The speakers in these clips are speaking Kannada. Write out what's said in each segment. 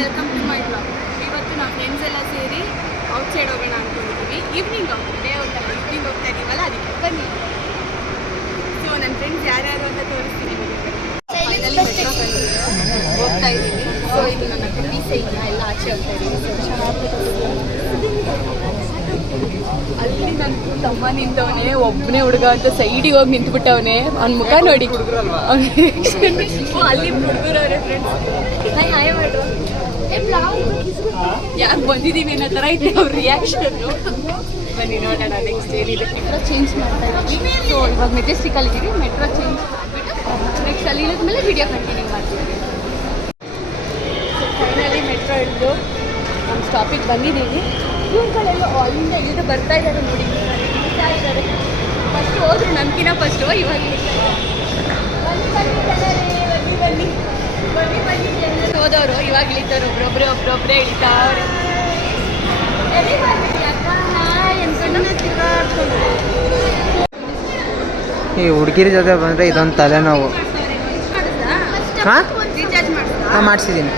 Welcome to my blog. ಇವತ್ತು ನಾವು ಫ್ರೆಂಡ್ಸ್ ಎಲ್ಲ ಸೇರಿ ಔಟ್ಸೈಡ್ ಹೋಗೋಣ ಅಂದ್ಕೊಂಡಿದ್ದೀವಿ. ಈವ್ನಿಂಗ್ ಡೇ ಹೋಗ್ತಾರೆ, ಈವ್ನಿಂಗ್ ಹೋಗ್ತಾ ಇದ್ದೀವಲ್ಲ, ಅದಕ್ಕೆ ಬನ್ನಿ. ಸೊ ನನ್ನ ಫ್ರೆಂಡ್ಸ್ ಯಾರ್ಯಾರು ಅಂತ ತೋರಿಸ್ತೀನಿ. ಫೈನಲಿ ಮೆಟ್ರೋ ಹೋಗ್ತಾ ಇದ್ದೀವಿ. ಸೊ ಇದು ನನ್ನ ಪೀಸೆ ಇಲ್ಲ, ಎಲ್ಲ ಆಚೆ ಹೋಗ್ತಾ ಇದ್ದೀವಿ. ಅಲ್ಲಿ ನನ್ನ ತಮ್ಮ ನಿಂತವನೇ, ಒಬ್ಬನೇ ಹುಡುಗ ಅಂತ ಸೈಡಿಗೆ ಹೋಗಿ ನಿಂತ್ಬಿಟ್ಟವನೇ. ಅವ್ನ ಮುಖ ನೋಡಿ, ಅಲ್ಲಿ ಹುಡುಗರವ್ರೆ ಫ್ರೆಂಡ್ಸ್. ಹಾಯ್ ಮಾಡ್ರು, ಯಾಕೆ ಬಂದಿದ್ದೀವಿ ಅನ್ನೋ ಥರ ಐತೆ ಅವ್ರ ರಿಯಾಕ್ಷನ್ನು. ಬನ್ನಿ ನೋಡೋಣ ನೆಕ್ಸ್ಟ್ ಏನಿದೆ. ಮೆಟ್ರೋ ಚೇಂಜ್ ಮಾಡ್ತಾ ಇದ್ದೀವಿ. ಸೊ ಇವಾಗ ಮೆಜೆಸ್ಟಿಕಲ್ಲಿದ್ದೀವಿ. ಮೆಟ್ರೋ ಚೇಂಜ್ ಮಾಡಿಬಿಟ್ಟು ನೆಕ್ಸ್ಟ್ ಅಲ್ಲಿ ಇಳಿದ್ಮೇಲೆ ವಿಡಿಯೋ ಕಂಟಿನ್ಯೂ ಮಾಡ್ತೀವಿ. ಸೊ ಫೈನಲಿ ಮೆಟ್ರೋ ಹಿಡಿದು ನಮ್ಮ ಸ್ಟಾಪಿಗೆ ಬಂದಿದ್ದೀವಿ. ಇವ್ರುಗಳೆಲ್ಲ ಅಲ್ಲಿಂದ ಇಳಿದು ಬರ್ತಾ ಇದ್ದಾರೆ ನೋಡಿ, ಇಳಿತಾ ಇದ್ದಾರೆ. ಫಸ್ಟ್ ಹೋದ್ರು ನಮ್ಗಿನ ಫಸ್ಟು, ಇವಾಗ ಬನ್ನಿ ಹೋದವರು ಇವಾಗ ಇಳಿತಾರೆ. ಒಬ್ರೊಬ್ಬರೇ ಇಳಿತಾವ್ರೆ. ಈ ಹುಡುಗಿರ ಜೊತೆ ಬಂದರೆ ಇದೊಂದು ತಲೆನೋವು. ಹಾಂ ಮಾಡಿಸಿದ್ದೀನಿ.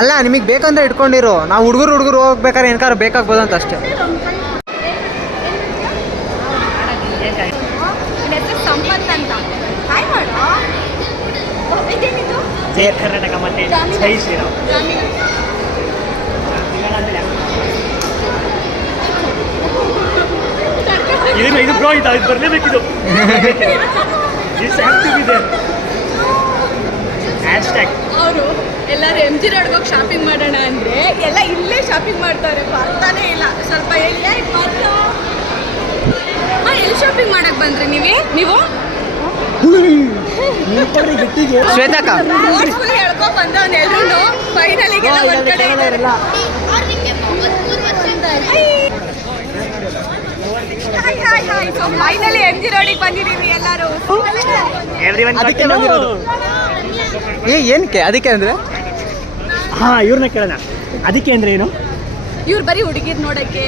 ಅಲ್ಲ ನಿಮಗೆ ಬೇಕಂದ್ರೆ ಇಟ್ಕೊಂಡಿರು. ನಾವು ಹುಡುಗರು ಹೋಗ್ಬೇಕಾದ್ರೆ ಏನ್ಕಾರು ಬೇಕಾಗ್ಬೋದು ಅಂತ ಅಷ್ಟೇ. ಸಂಪತ್ ಅಂತ ಹಾಯ್ ಮಾಡೋ. ಇದೇನಿದು? ಜಯ ಕರ್ನಾಟಕ ಮತ್ತೆ ಜೈ ಶ್ರೀರಾಮ್. ಇದು ಬ್ರೋ, ಇದು ಬರಲೇಬೇಕಿದು. ಅವರು ಎಲ್ಲರೂ MG ರೋಡ್ಗೆ ಹೋಗಿ ಶಾಪಿಂಗ್ ಮಾಡೋಣ ಅಂದರೆ ಎಲ್ಲ ಇಲ್ಲೇ ಶಾಪಿಂಗ್ ಮಾಡ್ತಾರೆ. ಬರ್ತಾನೆ ಇಲ್ಲ. ಸ್ವಲ್ಪ ಎಲ್ಲಿ ಎಲ್ಲಿ ಶಾಪಿಂಗ್ ಮಾಡಕ್ಕೆ ಬಂದ್ರಿ ನೀವು? ಶ್ವೇತಕ್ಕ ಹೇಳ್ಕೊ ಬಂದವನ್ ಎಲ್ರು ಫೈನಲಿಗೆಲ್ಲ ಹೊರಗಡೆ ಇದ್ದಾರೆ. ಸೊ ಫೈನಲಿ MG ರೋಡಿಗೆ ಬಂದಿದ್ದೀವಿ ಎಲ್ಲರೂ. ಏನಕ್ಕೆ ಅದಕ್ಕೆ ಅಂದರೆ ಇವ್ರನ್ನ ಕೇಳೋಣ. ಅದಕ್ಕೆ ಅಂದ್ರೆ ಏನು? ಇವ್ರು ಬರೀ ಹುಡುಗಿರ್ ನೋಡಕ್ಕೆ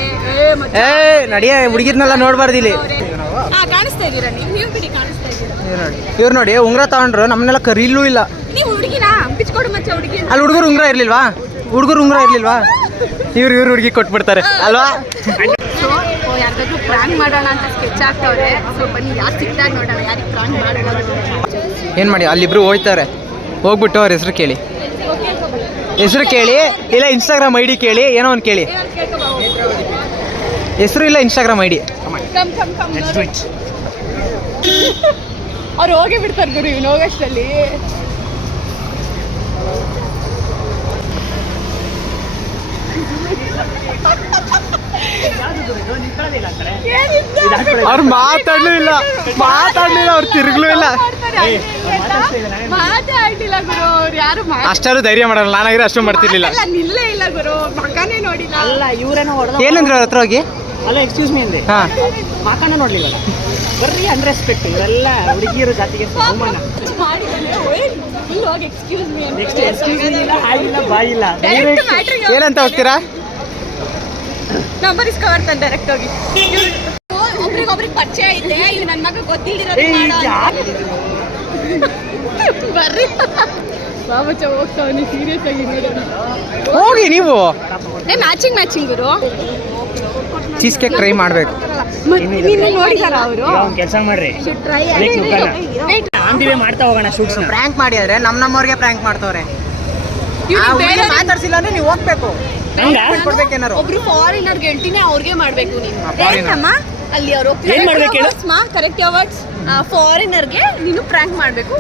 ನಡಿಯ ಹುಡುಗಿರ್ನೆಲ್ಲ ನೋಡ್ಬಾರ್ದು ಇಲ್ಲಿ. ಕಾಣಿಸ್ತಾ ಇದ್ದೀರಾ ನೀವು ಬಿಡಿ, ಕಾಣಿಸ್ತಾ ಇದ್ದೀರಾ. ಇವ್ರು ನೋಡಿ ಉಂಗ್ರ ತಗೊಂಡ್ರು, ನಮ್ಮನ್ನೆಲ್ಲ ಕರೀಲೂ ಇಲ್ಲ. ನೀವು ಹುಡುಗಿನ ಬಿಚ್ಕೊಡು ಮಚ್ಚ ಹುಡುಗಿ. ಅಲ್ಲಿ ಹುಡುಗರು ಉಂಗ್ರ ಇರ್ಲಿಲ್ವಾ? ಇವ್ರು ಹುಡುಗಿ ಕೊಟ್ಬಿಡ್ತಾರೆ ಅಲ್ವಾ? ಸೊ ಯಾರಿಗಾದ್ರೂ ಪ್ಲಾನ್ ಮಾಡೋಣ ಅಂತ ಸ್ಕೆಚ್ ಆಗ್ತವ್ರೆ. ಸೊ ಬನ್ನಿ ಯಾರು ಸಿಕ್ತಾಗ ನೋಡೋಣ, ಯಾರಿಗೆ ಪ್ಲಾನ್ ಮಾಡೋದು. ಏನು ಮಾಡಿ ಅಲ್ಲಿಬ್ರು ಹೋಗ್ತಾರೆ. ಹೋಗ್ಬಿಟ್ಟು ಅವ್ರ ಹೆಸರು ಕೇಳಿ, ಇಲ್ಲ ಇನ್ಸ್ಟಾಗ್ರಾಮ್ ID ಕೇಳಿ, ಏನೋ ಒಂದು ಕೇಳಿ. ಹೆಸರು ಇಲ್ಲ ಇನ್ಸ್ಟಾಗ್ರಾಮ್ ID. ಅವ್ರು ಹೋಗೇ ಬಿಡ್ತಾರೆ ಗುರು ಇವ್ನು ಹೋಗೋಷ್ಟರಲ್ಲಿ. ಅವ್ರು ಮಾತಾಡ್ಲಿಲ್ಲ, ಅವ್ರು ತಿರುಗ್ಲೂ ಇಲ್ಲ. ಮಾತಾಡ್ಲಿಲ್ಲ ಗುರು ಅವ್ರು, ಯಾರು ಅಷ್ಟಾರು ಧೈರ್ಯ ಮಾಡಲ್ಲ. ನಾನಾಗಿರೋ ಅಷ್ಟು ಮಾಡ್ತಿರ್ಲಿಲ್ಲ. ನಿಲ್ಲೇ ಇಲ್ಲ ಗುರು, ಮಕ್ಕನೇ ನೋಡಿಲ್ಲ. ಅಲ್ಲ ಇವ್ರೇನೋ ಏನಂದ್ರೆ ಅವ್ರ ಹತ್ರ ಹೋಗಿ ಅಲ್ಲ ಎಕ್ಸ್ಕ್ಯೂಸ್ ಮೀ ಅಂದೆ. ಮಾಕನೇ ನೋಡ್ಲಿಲ್ಲ. ಬರ್ರಿ ಅನ್ರೆಸ್ಪೆಕ್ಟ್. ಇವರೆಲ್ಲ ಹುಡುಗಿಯರು ಜಾತಿಗೆ ಅವಮಾನ. ನೆಕ್ಸ್ಟ್ ಎಕ್ಸ್ಕ್ಯೂಸ್ ಮೀ ಇಲ್ಲ, ಆಗಿಲ್ಲ, ಬಾಯಿಲ್ಲ. ಏನಂತ ಹೋಗ್ತೀರಾ? ನಂಬರ್ ಇಸ್ಕೊಬರ್ತಾನೆ ಡೈರೆಕ್ಟ್ ಹೋಗಿ. ಒಬ್ರಿಗೆ ಪರಿಚಯ ಐತೆ. ಇದು ನನ್ನ ಮಗ ಗೊತ್ತಿಲ್ದಿರೋದು ಬರ್ರಿ. ಬಾಬಚ್ಚ ಹೋಗ್ತಾವನಿ ಸೀರಿಯಸ್ ಆಗಿ ನೋಡೋಣ. ಹೋಗಿ ನೀವು ಮ್ಯಾಚಿಂಗ್ ಗುರು. ಚೀಸ್ ಕೇಕ್ ಟ್ರೈ ಮಾಡಬೇಕು. ನೀನು ನೋಡಿದಾರ ಅವರು? ಕೆಲಸ ಮಾಡ್ರಿ, ಮಾಡ್ತಾ ಹೋಗೋಣ. ಶೂಟ್ಸ್ ಪ್ರ್ಯಾಂಕ್ ಮಾಡಿ ಆದ್ರೆ ನಮ್ಮವ್ರಿಗೆ ಪ್ರ್ಯಾಂಕ್ ಮಾಡ್ತವ್ರೆ. ಮಾತಾಡ್ಸಿಲ್ಲ ಅಂದ್ರೆ ನೀವು ಹೋಗ್ಬೇಕು. ಒಬ್ರು ಫಾರಿನರ್ ಗೆಲ್ಟಿನೇ ಅವ್ರಿಗೆ ಮಾಡ್ಬೇಕು. ನೀನು ಅಲ್ಲಿ ಅವರು ಕರೆಕ್ಟ್ ವರ್ಡ್ಸ್. ಫಾರಿನರ್ಗೆ ನೀನು ಪ್ರ್ಯಾಂಕ್ ಮಾಡ್ಬೇಕು.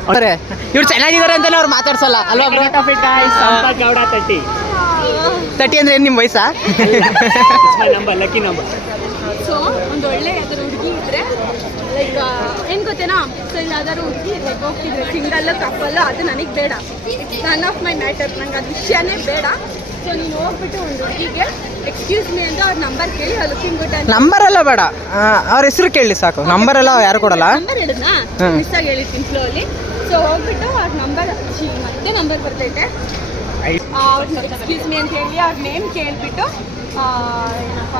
ಇವ್ರು ಚೆನ್ನಾಗಿದ್ದಾರೆ ಅಂತ ಅವ್ರು ಮಾತಾಡ್ಸಲ್ಲ ಅಲ್ವಾ? ಗೌಡ 30 ಅಂದ್ರೆ ನಿಮ್ಮ ವಯಸ್ಸಾ? Number lucky number. ಸೊ ಒಂದು ಒಳ್ಳೆ ಯಾವ್ದಾದ್ರು ಹುಡುಗಿ ಇದ್ರೆ ಲೈಕ್ ಏನು ಗೊತ್ತೇನಾ? ಸೊ ಇಲ್ಲಿ ಯಾವ್ದಾದ್ರು ಹುಡುಗಿ ಲೈಕ್ ಹೋಗ್ತಿದ್ರೆ ಸಿಂಗಲ್ ಕಪ್ಪಲ್ಲ, ಅದು ನನಗೆ ಬೇಡ. None of my matter. ನಂಗೆ ಅದು ವಿಷಯನೇ ಬೇಡ. ಸೊ ನೀನು ಹೋಗ್ಬಿಟ್ಟು ಒಂದು ಹುಡುಗಿಗೆ ಎಕ್ಸ್ಕ್ಯೂಸ್ ಮೀ ಅಂತ ಅವ್ರ ನಂಬರ್ ಕೇಳಿ ಲುಕಿಂಗ್ ಗುಡ್ ಅಂತ. ನಂಬರ್ ಎಲ್ಲ ಬೇಡ, ಅವ್ರ ಹೆಸರು ಕೇಳಿ ಸಾಕು. ನಂಬರ್ ಎಲ್ಲ ಯಾರು ಕೊಡಲ್ಲ. ನಂಬರ್ ಹೇಳಿದ್ನಾ? ಮಿಸ್ ಆಗಿ ಹೇಳಿರ್ತೀನಿ ಫ್ಲೋ ಅಲ್ಲಿ. ಸೊ ಹೋಗ್ಬಿಟ್ಟು ಅವ್ರ ನಂಬರ್ ಮತ್ತೆ ನಂಬರ್ ಬರ್ತೈತೆ. ಎಕ್ಸ್ಕ್ಯೂಸ್ ಮೀ ಅಂತ ಹೇಳಿ ಅವ್ರ ನೇಮ್ ಕೇಳ್ಬಿಟ್ಟು ಏನಪ್ಪ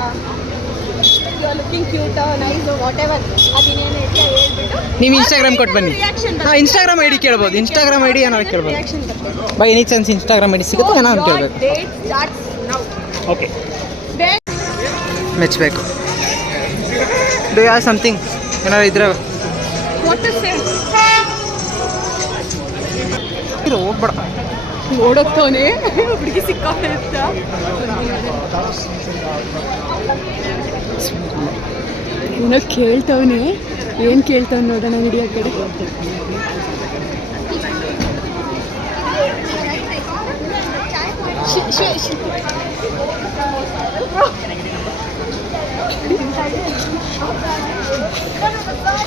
you are looking cute nice whatever ಅದಿನೇನು ಐತೆ ಹೇಳ್ಬಿಟ್ಟು ನೀವು ಇನ್ಸ್ಟಾಗ್ರಾಮ್ ಕೊಟ್ಟು ಬನ್ನಿ. ರಿಯಾಕ್ಷನ್ ಹಾಂ, ಇನ್ಸ್ಟಾಗ್ರಾಮ್ ಐ ಡಿ ಕೇಳ್ಬೋದು. ಇನ್ಸ್ಟಾಗ್ರಾಮ್ ಐ ಡಿ ಏನಾದ್ರು ಕೇಳ್ಬೋದು. ರಿಯಾಕ್ಷನ್ ಬರ್ತದೆ. By any chance Instagram I D ಸಿಗುತ್ತೆ ಏನಾದ್ರು ಕೇಳಬೇಕು. Date starts now. ಓಕೆ. ಮೆಚ್ಚಬೇಕು. ಡು ಯು ಹ್ಯಾವ್ ಸಮಥಿಂಗ್ ಏನಾದ್ರು ಇದ್ರೆ ವಾಟ್ ಟು ಸೇ ಹೋಗ್ಬೇಡ. ಓಡೋಗ್ತವನೆ ಹುಡುಗಿ ಸಿಕ್ಕಾಗ್ತಾ ಏನೋ ಕೇಳ್ತವನೆ. ಏನು ಕೇಳ್ತವ್ ನೋಡೋಣ ವಿಡಿಯೋ ಕಡೆ.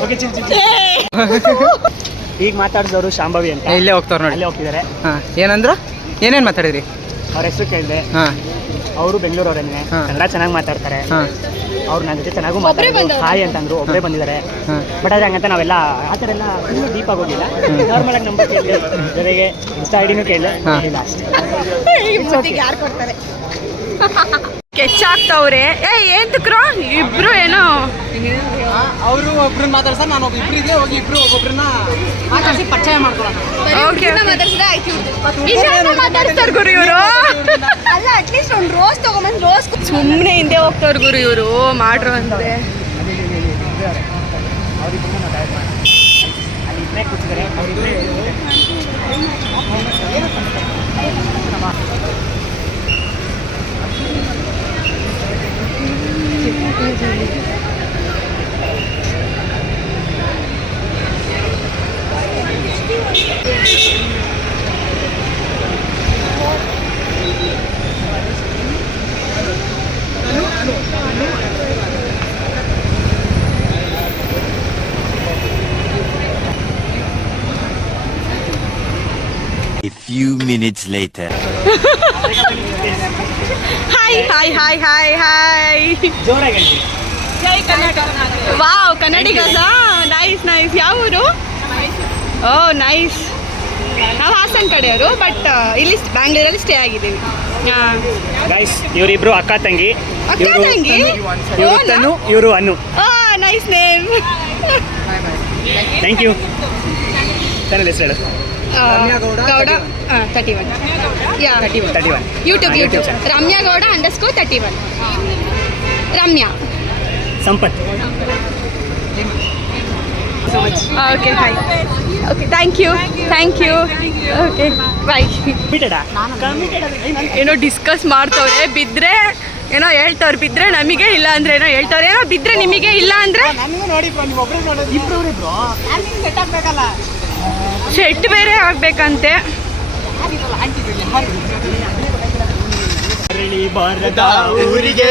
ಓಕೆ ಈಗ ಮಾತಾಡಿದವರು ಶಾಂಭವಿ ಅಂತ. ಇಲ್ಲೇ ಹೋಗ್ತಾವ್ರು ನೋಡಿ. ಅಲ್ಲೇ ಹೋಗ್ತಿದ್ದಾರೆ. ಹಾಂ, ಏನಂದ್ರು? ಏನೇನು ಮಾತಾಡಿದ್ರಿ? ಅವ್ರ ಹೆಸರು ಕೇಳಿದೆ. ಹಾಂ ಅವರು ಬೆಂಗಳೂರವರೇನೆ. ಹಾ. ಕನ್ನಡ ಚೆನ್ನಾಗಿ ಮಾತಾಡ್ತಾರೆ. ಹಾಂ ಅವ್ರು ನನ್ನ ಜೊತೆ ಚೆನ್ನಾಗೂ ಮಾತಾಡಿದ್ರು. ಹಾಯ್ ಅಂತಂದ್ರು. ಒಬ್ಬರೇ ಬಂದಿದ್ದಾರೆ. ಹಾಂ ಬಟ್ ಆದ್ರೆ ಹಂಗಂತ ನಾವೆಲ್ಲ ಆ ಥರ ಎಲ್ಲ ಡೀಪ್ ಆಗೋಗಿಲ್ಲ. ನಾರ್ಮಲ್ ಆಗಿ ನಂಬರ್ ಕೇಳಿದೆ, ಜೊತೆಗೆ ಇನ್ಸ್ಟಾ ಐಡಿನೂ ಕೇಳಿದೆ. ಹಾ. ಇಲ್ಲ ಅಷ್ಟೇ. ಯಾರು ಕೊಡ್ತಾರೆ? ಕೆಚ್ಚಾಗ್ತವ್ರೆ. ಏಂತಕ್ರು ಇಬ್ರು ಏನೋ ಅವರು ಒಬ್ರನ್ನ ಮಾತಾಡ್ಸ, ನಾನು ಇಬ್ಬರಿಗೆ ಹೋಗಿ ಇಬ್ರು ಒಬ್ಬೊಬ್ರನ್ನ ಮಾತಾಡಿಸಿ ಪರಿಚಯ ಮಾಡ್ಕೊಳ್ಳೋಣ. ಮಾತಾಡ್ತಾರೆ ಗುರು ಇವರು. ಅಲ್ಲ ಅಟ್ಲೀಸ್ಟ್ ಒಂದು ರೋಸ್ ತಗೊಂಬಂದು ರೋಸ್ ಸುಮ್ಮನೆ ಹಿಂದೆ ಹೋಗ್ತವ್ರು ಗುರು ಇವರು ಮಾಡ್ರು ಅಂತೆ. ಅಲ್ಲಿ ಇಬ್ಬರೇ ಕೂತಿದ್ದಾರೆ. ಅವರಿಬ್ಬರೇ A few minutes later. Hi hi hi hi hi. ಜೋರಾಗಿ ವಾವ್, ಕನ್ನಡಿಗದ. Nice nice. ಯಾವ ಊರು? Oh nice. ನಾವು ಹಾಸನ್ ಕಡೆಯವರು, ಬಟ್ ಇಲ್ಲಿ ಬ್ಯಾಂಗ್ಳೂರಲ್ಲಿ ಸ್ಟೇ ಆಗಿದ್ದೀವಿ. ಗೈಸ್, ಇವರಿಬ್ರು ಅಕ್ಕ ತಂಗಿ. ಅಕ್ಕ ತಂಗಿ? ಇವರು ತನು, ಇವರು Anu. Nice name. Thank you. Channel ಹೆಸರು ಹೇಳು. Gowda 31. Yeah 31. YouTube Ramya Gowda _31. Ramya Sampath. Okay hi. Okay thank you okay bye. ಏನೋ ಡಿಸ್ಕಸ್ ಮಾಡ್ತವ್ರೆ. ಬಿದ್ದರೆ ಏನೋ ಹೇಳ್ತವ್ರು, ಬಿದ್ದರೆ ನಮಗೆ, ಇಲ್ಲ ಅಂದರೆ ಏನೋ ಹೇಳ್ತವ್ರೆ. ಏನೋ ಬಿದ್ದರೆ ನಿಮಗೆ, ಇಲ್ಲ ಅಂದರೆ ಸೆಟ್ ಬೇರೆ ಆಗ್ಬೇಕಂತೆ. ಊರಿಗೆ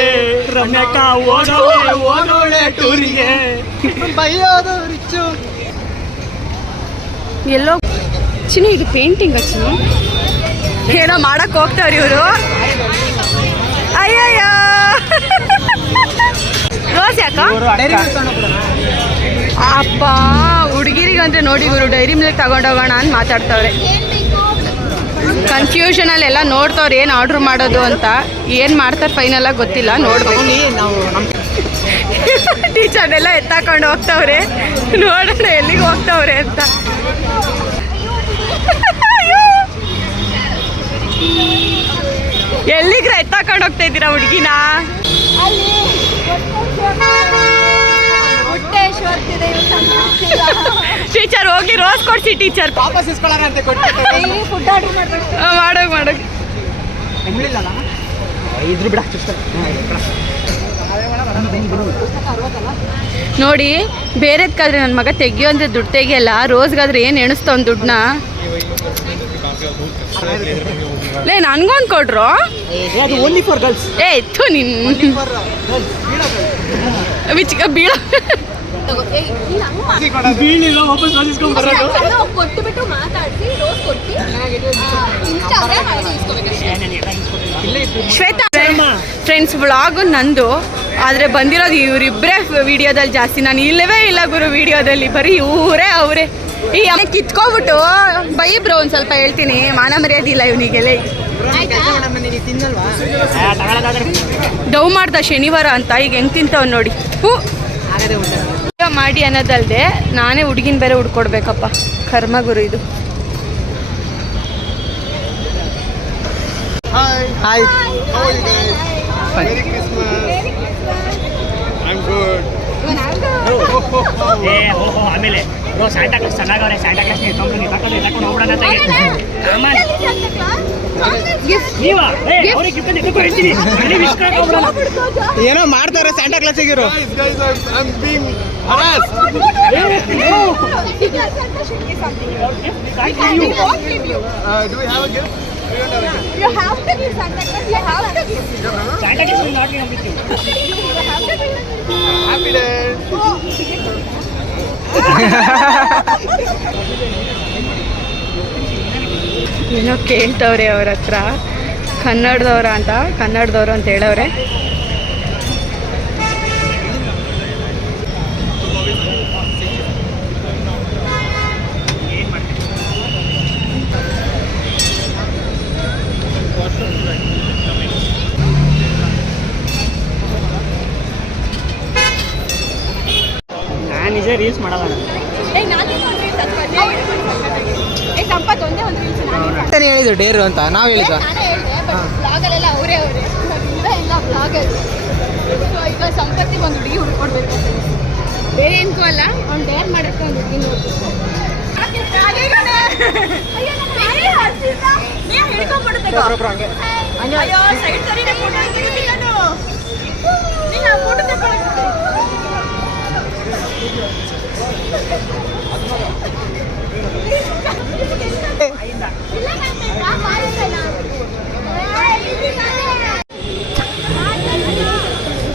ರಮ್ಯಕ್ಕ ಹೋಗೋಳೆ ಟೂರಿಗೆ. ಎಲ್ಲೋ ಚಿನ್ನು ಇದು ಪೇಂಟಿಂಗ್ ಚಿನ್ನು. ಏನೋ ಮಾಡಕ್ ಹೋಗ್ತಾವ್ರಿ ಇವರು. ಅಯ್ಯಯ್ಯ ರೋಸ್ ಯಾಕ ಅಪ್ಪ ಹುಡುಗಿರಿಗಂದ್ರೆ ನೋಡಿ ಇವರು ಡೈರಿ ಮಿಲ್ಕ್ ತಗೊಂಡೋಗೋಣ ಅಂತ ಮಾತಾಡ್ತವ್ರೆ. ಕನ್ಫ್ಯೂಷನಲ್ಲಿ ಎಲ್ಲ ನೋಡ್ತವ್ರು ಏನು ಆರ್ಡ್ರ್ ಮಾಡೋದು ಅಂತ. ಏನು ಮಾಡ್ತಾರೆ ಫೈನಲ್ ಆಗಿ ಗೊತ್ತಿಲ್ಲ, ನೋಡ್ಬೇಕು. ಟೀಚರ್ನೆಲ್ಲ ಎತ್ತಾಕೊಂಡು ಹೋಗ್ತವ್ರೆ. ನೋಡೋಣ ಎಲ್ಲಿಗೆ ಹೋಗ್ತವ್ರೆ ಅಂತ. ಎಲ್ಲಿಗ್ರ ಎತ್ತಾಕೊಂಡು ಹೋಗ್ತಾ ಇದ್ದೀರಾ ಹುಡುಗಿನ? ಟೀಚರ್ ಹೋಗಿ ರೋಸ್ ಕೊಡ್ಸಿ ಟೀಚರ್. ವಾಪಸ್ ಇಸ್ಕೊಳ್ಳೋಣ ಅಂತ ಮಾಡೋಕ್ ಇದ್ರು ಬಿಡ. ನೋಡಿ, ಬೇರೆದ್ಕಾದ್ರೆ ನನ್ನ ಮಗ ತೆಗಿಯೋ ಅಂದರೆ ದುಡ್ಡು ತೆಗಿಯಲ್ಲ. ರೋಸ್ಗಾದ್ರೆ ಏನು ಎಣಿಸ್ತಾವ್ ದುಡ್ಡನ್ನ. ಲೇ ನನ್ಗೊಂದು ಕೊಡ್ರು. Only for girls. ಏ ಇತ್ತು ನಿನ್ನ ಬೀಳ ಬೀಳಿಲ್ಲ, ವಾಪಸ್ ರೋಸಿಸ್ಕೊಂಡು ಬರೋದು. ಕೊಟ್ಟುಬಿಟ್ಟು ಮಾತಾಡಿಸಿ ರೋಸ್ ಕೊಟ್ಟು ಶ್ವೇತಾ ಫ್ರೆಂಡ್ಸ್ ವ್ಲಾಗು ನಂದು, ಆದರೆ ಬಂದಿರೋದು ಇವರಿಬ್ಬರೇ ವಿಡಿಯೋದಲ್ಲಿ ಜಾಸ್ತಿ. ನಾನು ಇಲ್ಲವೇ ಇಲ್ಲ ಗುರು ವಿಡಿಯೋದಲ್ಲಿ, ಬರೀ ಇವರೇ ಅವರೇ. ಈ ಕಿತ್ಕೊಬಿಟ್ಟು ಬೈ ಬ್ರೋ ಒಂದು ಸ್ವಲ್ಪ ಹೇಳ್ತೀನಿ, ಮಾನ ಮರ್ಯಾದಿಲ್ಲ ಇವನಿಗೆಲ್ಲ. ತಿನ್ನಲ್ವಾ? ಡವ್ ಮಾಡ್ದ ಶನಿವಾರ ಅಂತ ಈಗ ಹೆಂಗ್ ತಿಂತಾವ್ ನೋಡಿ. ಆಗದೆ ಉಂಟು ಮಾಡಿ ಅನ್ನೋದಲ್ದೆ ನಾನೇ ಹುಡುಗಿನ ಬೇರೆ ಹುಡ್ಕೊಡ್ಬೇಕಪ್ಪ. ಕರ್ಮ ಗುರು ಇದು. Hi. Merry Christmas. I'm good. ಆಮೇಲೆ ಬ್ರೋ ಸ್ಯಾಂಟಾ ಕ್ಲಾಸ್ ಚೆನ್ನಾಗವ್ರೆ. ಸ್ಯಾಂಟಾ ಕ್ಲಾಸ್ ತಕೊಂಡು ಹೋಗ್ಬಿಡೋಣ ಅಂತ ಏನೋ ಮಾಡ್ತಾರೆ ಸ್ಯಾಂಟಾ ಕ್ಲಾಸಿಗಿರು. Guys, I'm being harassed. Do we have a gift? You have to give Santa Claus. You have to give. Santa class will not be with you. You have to give. Happy day. ಏನೋ ಕೇಳ್ತವ್ರೆ ಅವ್ರ ಹತ್ರ. ಕನ್ನಡದವ್ರು ಅಂತ ಹೇಳವ್ರೆ. ನಾನು ನಿಜ ರೀಲ್ಸ್ ಮಾಡಲ್ಲ. ಸಂಪತ್ ಒಂದೇ ಒಂದು ಅಂತಾನೆ ಹೇಳಿದ್ರು ಡೇರು ಅಂತ ನಾವು ಹೇಳಿದ್ವ. ನಾನೇ ಹೇಳಿದೆ, ಬಟ್ ಬ್ಲಾಗಲ್ಲೆಲ್ಲ ಅವರೇ ಇಲ್ಲ ಬ್ಲಾಗಲ್ಲಿ. ಸೊ ಈಗ ಸಂಪತ್ತಿಗೆ ಒಂದು ಹುಡುಗಿ ಹುಡ್ಕೊಡ್ಬೇಕು. ಬೇರೆ ಏನಕ್ಕೂ ಅಲ್ಲ, ಅವ್ನು ಡೇರ್ ಮಾಡೋಕ್ಕೆ ಒಂದು ಹುಡುಗಿ ನೋಡ್ಬೇಕು.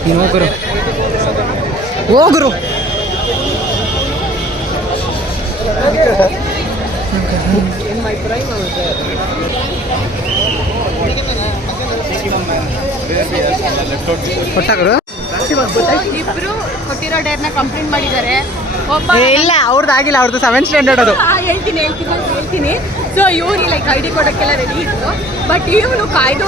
ನೀನು ಹೋಗುರು. ಕೊಟ್ಟಾಗರು ಇಬ್ರು ಕೊಟ್ಟಿರೋ ಡೇರ್ನ ಕಂಪ್ಲೇಂಟ್ ಮಾಡಿದ್ದಾರೆ. ಒಬ್ಬ ಇಲ್ಲ ಅವ್ರದ್ದು ಆಗಿಲ್ಲ, ಅವ್ರದ್ದು 7th ಸ್ಟ್ಯಾಂಡರ್ಡ್ ಅದು. ಹೇಳ್ತೀನಿ. ಸೊ ಇವ್ರು ಲೈಕ್ ಐಡಿ ಕೊಡೋಕ್ಕೆಲ್ಲ ರೆಡಿ ಇತ್ತು. ಬಟ್ ಇವನು ಕಾಯ್ದು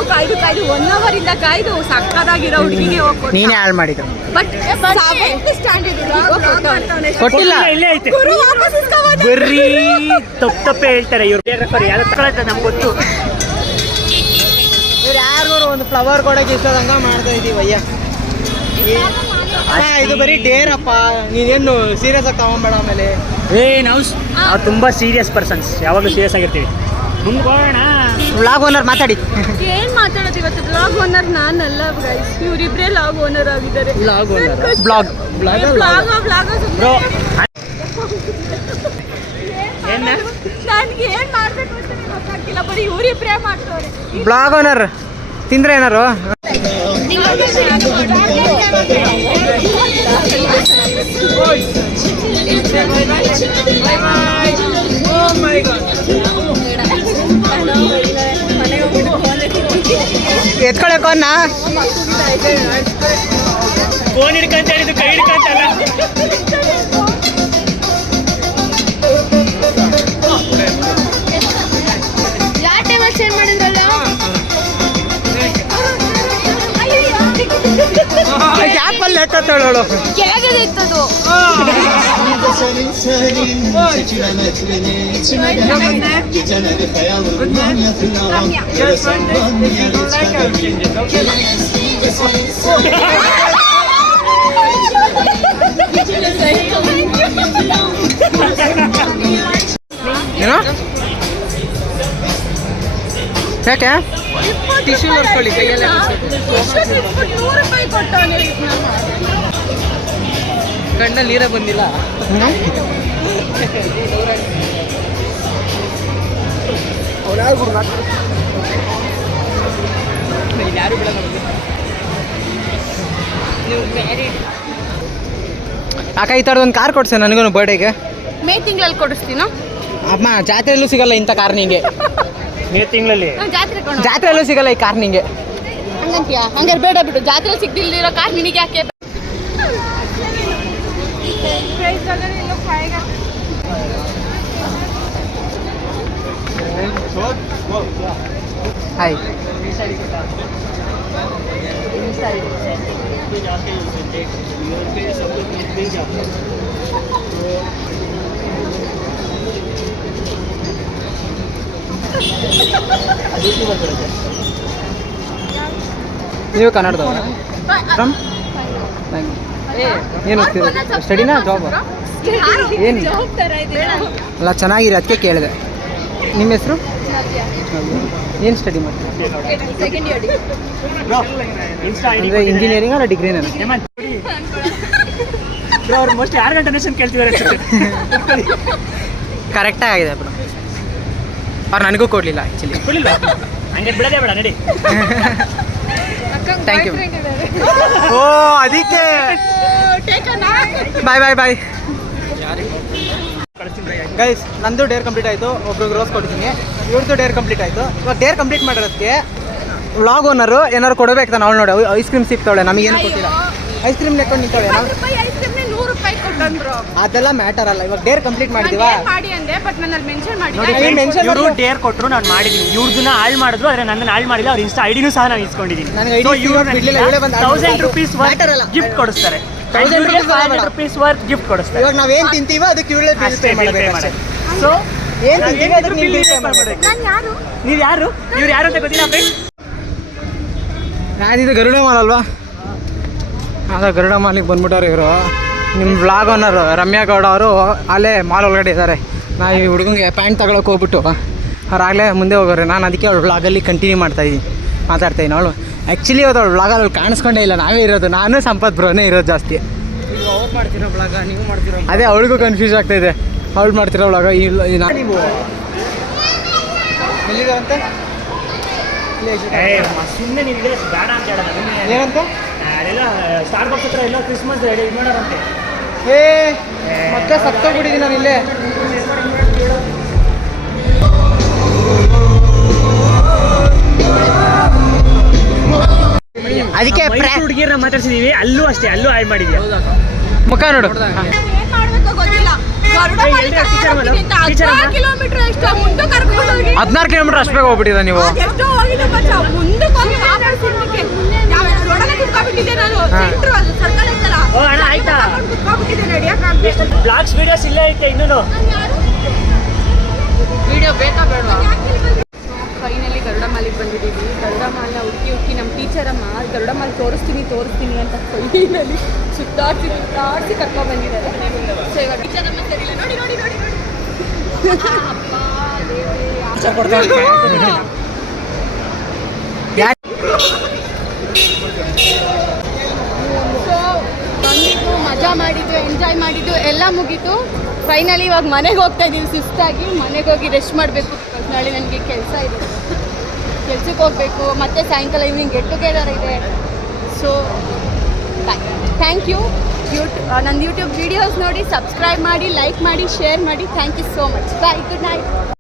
1 hour ಇಂದ ಕಾಯ್ದು ಸಕ್ಕದಾಗಿರೋ ಹುಡುಗಿಗೆ ಹೋಗಿ ನೀನೇ ಹಾಳು ಮಾಡಿದ್ದು. ಬಟ್ 7th ಸ್ಟ್ಯಾಂಡರ್ಡ್ ಕೊಟ್ಟಿಲ್ಲ. ಇಲ್ಲೇ ಐತೆ ಬರ್ರಿ. ತಪ್ಪೇ ಹೇಳ್ತಾರೆ ಇವ್ರು. ಯಾರು ತಗೊಳತ್ತೆ ನಮ್ಗೆ ಗೊತ್ತು. ಇವ್ರು ಯಾರಿಗೂ ಒಂದು ಫ್ಲವರ್ ಕೊಡೋಕೆ ಇಷ್ಟದಂಗ ಮಾಡ್ತಾ ಇದೀವಿ ಅಯ್ಯ. ಇದು ಬರೀ ಡೇರಪ್ಪ, ನೀನೇನು ಸೀರಿಯಸ್ ಆಗಿ ತಗೊಂಬೇಡ. ಆಮೇಲೆ ನಾವು ತುಂಬ ಸೀರಿಯಸ್ ಪರ್ಸನ್ಸ್, ಯಾವಾಗಲೂ ಸೀರಿಯಸ್ ಆಗಿರ್ತೀವಿ. ಮುಂದೆ ಹೋಗೋಣ. ವ್ಲಾಗ್ ಓನರ್ ಮಾತಾಡಿ. ಏನ್ ಮಾತಾಡೋದು ಇವತ್ತು? ಬ್ಲಾಗ್ ಓನರ್ ನಾನಲ್ಲ ಗೈಸ್, ಇವರಿಬ್ರೇ ಲಾಗ್ ಓನರ್ ಆಗಿದ್ದಾರೆ. ಬ್ಲಾಗ್ ಬ್ರೋ ಏನ ನನ್ಗೆ ಏನ್ ಮಾಡ್ಬೇಕು ಅಂತ ಗೊತ್ತಾಗ್ತಿಲ್ಲ. ಬರೀ ಇವರಿಬ್ರೇ ಮಾಡ್ತವ್ರೆ. ಬ್ಲಾಗ್ ಓನರ್ ತಿಂದ್ರೆ ಏನಾರು ಎತ್ಕೊಳಕೋನ್ನ ಫೋನ್ ಹಿಡ್ಕಂತ ಹೇಳಿದ್ದು ಕೈ ಹಿಡ್ಕಂತಲ್ಲ. ಯಾವ ಟೇಬಲ್ ಚೇಂಜ್ ಮಾಡಿದ್ರಲ್ಲ? ಯಾಪಲ್ಲಿ ಲೆಕ್ಕತ್ತೋಳು ಕೆಳಗಡೆ ಇತ್ತದು. ಏನೋ ಯಾಕೆ ಟಿಶ್ಯೂ ಬರ್ಕೊಳ್ಳಿ ಕೈಯಲ್ಲೇ. ₹100 ಕೊಟ್ಟವನು. ಕಣ್ಣಲ್ಲಿ ನೀರೇ ಬಂದಿಲ್ಲ. ಯಾರು ಬಿಡಲ್ಲ. ಅಕ್ಕ ಈ ಥರದ್ದು ಒಂದು ಕಾರ್ ಕೊಡ್ಸೆ ನನಗೂ ಬರ್ಡೇಗೆ. ಮೇ ತಿಂಗಳಲ್ಲಿ ಕೊಡಿಸ್ತೀನೋ? ಅಮ್ಮ ಜಾತ್ರೆಯಲ್ಲೂ ಸಿಗಲ್ಲ ಇಂಥ ಕಾರ್ ನಿಂಗೆ. ಮೇ ತಿಂಗಳಲ್ಲಿ ಜಾತ್ರೆಯಲ್ಲೂ ಸಿಗಲ್ಲ ಈ ಕಾರ್ ನಿಂಗೆ. ಹಂಗಂತೀಯಾ? ಹಂಗಾರೆ ಬೇಡ ಬಿಡು. ಜಾತ್ರೆ ಸಿಗ್ದಿಲ್ದಿರೋ ಕಾರ್ ನಿನಗೆ ಯಾಕೆ? ಹಾಯ್ ಇನ್ಸ್ಟಾ ಐಡಿ ಸಿಗ್ತಾ ಇನ್ಸ್ಟಾ ಐಡಿ ನೀವು ಕನ್ನಡದವ್ರ ಫ್ರಮ್ ಏನು ಓದ್ತಿರೋದು ಸ್ಟಡಿನಾ ಜಾಬ್ ಏನು ಅಲ್ಲ ಚೆನ್ನಾಗಿರಿ ಅದಕ್ಕೆ ಕೇಳಿದೆ ನಿಮ್ಮ ಹೆಸರು ಏನು ಸ್ಟಡಿ ಮಾಡ್ತೀವಿ ಇನ್ಸ್ಟಾ ಐಡಿ ಅಂದರೆ ಇಂಜಿನಿಯರಿಂಗ್ ಅಲ್ಲ ಡಿಗ್ರಿನ ಬ್ರೋ ಅವ್ರು ಮೋಸ್ಟ್ಲಿ 6 ಗಂಟೆ ಡೊನೇಷನ್ ಕೇಳ್ತಿದ್ದಾರೆ ಕರೆಕ್ಟಾಗಿ ಆಗಿದೆ ಬ್ರೋ ಅವ್ರು ನನಗೂ ಕೊಡಲಿಲ್ಲ ಆ್ಯಕ್ಚುಲಿ ಕೊಡ್ಲಿಲ್ವಾ ಹಂಗೆ ಬಿಡೋದೇ ಬೇಡ ನಡಿ ಥ್ಯಾಂಕ್ ಯು ಓ ಅದಕ್ಕೆ ಬಾಯ್ ಬಾಯ್ ಬಾಯ್ ಗೈಸ್ ನಂದು ಡೇರ್ ಕಂಪ್ಲೀಟ್ ಆಯಿತು ಒಬ್ರಿಗೆ ರೋಸ್ ಕೊಟ್ಟಿದ್ದೀನಿ ಇವ್ರದ್ದು ಡೇರ್ ಕಂಪ್ಲೀಟ್ ಆಯಿತು ಇವಾಗ ಡೇರ್ ಕಂಪ್ಲೀಟ್ ಮಾಡೋದಕ್ಕೆ ವ್ಲಾಗ್ ಓನರು ಏನಾದ್ರು ಕೊಡಬೇಕು ತಾನು ಅವಳು ನೋಡಿ ಐಸ್ ಕ್ರೀಮ್ ಸಿಗ್ತಾವಳೆ ನಮಗೇನು ಕೊಟ್ಟಿಲ್ಲ ಐಸ್ ಕ್ರೀಮ್ ಲೆಕ್ಕೊಂಡು ನಿಂತವಳೆ ನಾವು ಅದೆಲ್ಲ ಮ್ಯಾಟರ್ ಅಲ್ಲ ಇವಾಗ ಡೇರ್ ಕಂಪ್ಲೀಟ್ ಮಾಡಿದೀವಾ ಇವರು ಡೇರ್ ಕೊಟ್ಟರು ನಾನು ಮಾಡಿದ್ದೀನಿ ಇವ್ರದನ್ನ ಹಾಳು ಮಾಡಿದ್ರು ಆದರೆ ನನ್ನ ಹಾಳು ಮಾಡಿಲ್ಲ ಅವ್ರ ಇನ್ಸ್ಟಾ ಐಡಿನೂ ಸಹ ನಾನು ಇಸ್ಕೊಂಡಿದ್ದೀನಿ ನನಗೆ ID ಬಿಡ್ಲಿಲ್ಲ, ಇವಳೇ ಬಂದು ಹಾಳು 1000 ರೂಪೀಸ್ Matter ಅಲ್ಲ. ಗಿಫ್ಟ್ ಕೊಡಿಸ್ತಾರೆ 1000 ರೂಪೀಸ್ ಅಲ್ಲ ಬೇಡ. 500 ರೂಪೀಸ್ ವರ್ತ್ ಗಿಫ್ಟ್ ಕೊಡಿಸ್ತಾರೆ ಇವಾಗ ನಾವೇನು ತಿಂತೀವೋ ಅದಕ್ಕೆ ಇವಳೇ ಬಿಲ್ ಅಷ್ಟೇ ಪೇ bill pay ಮಾಡಬೇಕು ಮಾಡೋದು. ಸೊ ಏನು ತಿಂತೀವಿ ಅದಕ್ಕೆ ನೀವು ಬಿಲ್ ಪೇ ಮಾಡಬೇಕು ನೀವು ಯಾರು ಇವ್ರು ಯಾರು ಅಂತ ಗೊತ್ತಿಲ್ಲ ಫ್ರೆಂಡ್ಸ್ ನಾನಿದು ಗರುಡ ಮಾಲ್ ಅಲ್ವಾ ಅದ ಗರುಡ ಮಾಲಿಗೆ ಬಂದ್ಬಿಟ್ಟವ್ರು ಇವರು ನಿಮ್ಮ ವ್ಲಾಗ್ ಓನರು ರಮ್ಯಾ ಗೌಡ ಅವರು ಅಲ್ಲೇ ಮಾಲ್ ಒಳಗಡೆ ಇದ್ದಾರೆ ನಾ ಈ ಹುಡುಗಂಗೆ ಪ್ಯಾಂಟ್ ತಗೊಳಕ್ಕೆ ಹೋಗ್ಬಿಟ್ಟು ಅವ್ರಾಗಲೇ ಮುಂದೆ ಹೋಗೋರು ನಾನು ಅದಕ್ಕೆ ಅವಳು ವ್ಲಾಗಲ್ಲಿ ಕಂಟಿನ್ಯೂ ಮಾಡ್ತಾಯಿದ್ದೀನಿ ಮಾತಾಡ್ತಾಯಿದ್ದೀನಿ ಅವಳು ಆ್ಯಕ್ಚುಲಿ ಅವಳು ವ್ಲಾಗಲ್ಲಿ ಅವಳು ಕಾಣಿಸ್ಕೊಂಡೇ ಇಲ್ಲ ನಾವೇ ಇರೋದು ನಾನು ಸಂಪತ್ ಬ್ರೋನೇ ಇರೋದು ಜಾಸ್ತಿ ಅವ್ರು ಮಾಡ್ತಿರೋ ಬ್ಲಾಗ ನೀವು ಮಾಡ್ತಿರೋ ಅದೇ ಅವಳಿಗೂ ಕನ್ಫ್ಯೂಸ್ ಆಗ್ತಾಯಿದೆ ಅವಳು ಮಾಡ್ತಿರೋ ವ್ಲಾಗ ಇಲ್ಲ ನೀವು ಎಲ್ಲಿದ್ದಾರಂತ ಸುಮ್ಮನೆ ನೀವು ಬೇಡ ಅಂತ ಹೇಳೋಣ ಏನಂತ ಅಲ್ಲೆಲ್ಲ ಸ್ಟಾರ್ ಬಾಕ್ಸ್ ಹತ್ರ ಎಲ್ಲ ಕ್ರಿಸ್ಮಸ್ ಇದು ಮಾಡೋರಂತೆ ಏ ಮತ್ತೆ ಸತ್ತೋಗ್ಬಿಟ್ಟಿದ್ದೀನಿ ನಾನು ಇಲ್ಲೇ ಅದಕ್ಕೆ ಹುಡುಗಿಯರನ್ನ ಮಾತಾಡ್ಸಿದೀವಿ ಅಲ್ಲೂ ಅಷ್ಟೇ ಅಲ್ಲೂ ಆಡ್ ಮಾಡಿದ್ಯಾ ಮುಖ ನೋಡು ಕಿಲೋಮೀಟರ್ ಎಷ್ಟು ಮುಂದೆ ಕರ್ಕೊಂಡು ಹೋಗಿ 16 ಕಿಲೋಮೀಟರ್ ಅಷ್ಟು ಬೇಗ ಹೋಗ್ಬಿಟ್ಟಿದ ನೀವು ಎಷ್ಟೋ ಹೋಗಿದ್ದೆ ಬಚ್ಚ ಮುಂದಕ್ಕೆ ಹೋಗಿ ಮಾತಾಡ್ಸಿದ್ದಕ್ಕೆ ರೋಡಲ್ಲಿ ಕುತ್ಕೊಂಡ್ಬಿಟ್ಟಿದ್ದೆ ನಾನು ಸೆಂಟ್ರು ಅದು ಸರ್ಕಲ್ ಐತಲ್ಲ ಓ ಅಣ್ಣ ಆಯ್ತಾ ಕುತ್ಕೊಂಡ್ಬಿಟ್ಟಿದ್ದೆ ನಡಿಯಕ್ಕಾಗ್ಬೇಕು ಬ್ಲಾಗ್ಸ್ ವಿಡಿಯೋಸ್ ಇಲ್ಲೇ ಐತೆ ಇನ್ನೂ ವಿಡಿಯೋ ಬೇಕಾ ಬೇಡವಾ ಫೈನಲಿ ಗರುಡ ಮಾಲಿಗೆ ಬಂದಿದ್ದೀವಿ ಗರುಡ ಮಾಲ್ನ ಹುಡುಕಿ ನಮ್ಮ ಟೀಚರ್ ಅಮ್ಮ ಗರುಡ ಮಾಲ್ ತೋರಿಸ್ತೀನಿ ಅಂತ ಫೈನಲಿ ಸುತ್ತಾಡ್ಸಿ ಕರ್ಕೊಂಡು ಬಂದಿದ್ದಾರೆ ಸೊ ಇವಾಗ ಟೀಚರ್ ಅಮ್ಮ ಸರಿಯಿಲ್ಲ ನೋಡಿ ಅಪ್ಪ ಸೊ ಬಂದಿದ್ದು ಮಜಾ ಮಾಡಿದ್ದು ಎಂಜಾಯ್ ಮಾಡಿದ್ದು ಎಲ್ಲ ಮುಗೀತು ಫೈನಲಿ ಇವಾಗ ಮನೆಗೆ ಹೋಗ್ತಾ ಇದ್ದೀವಿ ಸುಸ್ತಾಗಿ ಮನೆಗೆ ಹೋಗಿ ರೆಸ್ಟ್ ಮಾಡಬೇಕು ನಾಳೆ ನನಗೆ ಕೆಲಸ ಇದೆ ಕೆಲ್ಸಕ್ಕೆ ಹೋಗಬೇಕು ಮತ್ತು ಸಾಯಂಕಾಲ ಈವ್ನಿಂಗ್ ಗೆಟ್ ಟುಗೆದರ್ ಇದೆ ಸೊ ಥ್ಯಾಂಕ್ ಯು ನನ್ನ ಯೂಟ್ಯೂಬ್ ವೀಡಿಯೋಸ್ ನೋಡಿ ಸಬ್ಸ್ಕ್ರೈಬ್ ಮಾಡಿ ಲೈಕ್ ಮಾಡಿ ಶೇರ್ ಮಾಡಿ thank you so much bye good night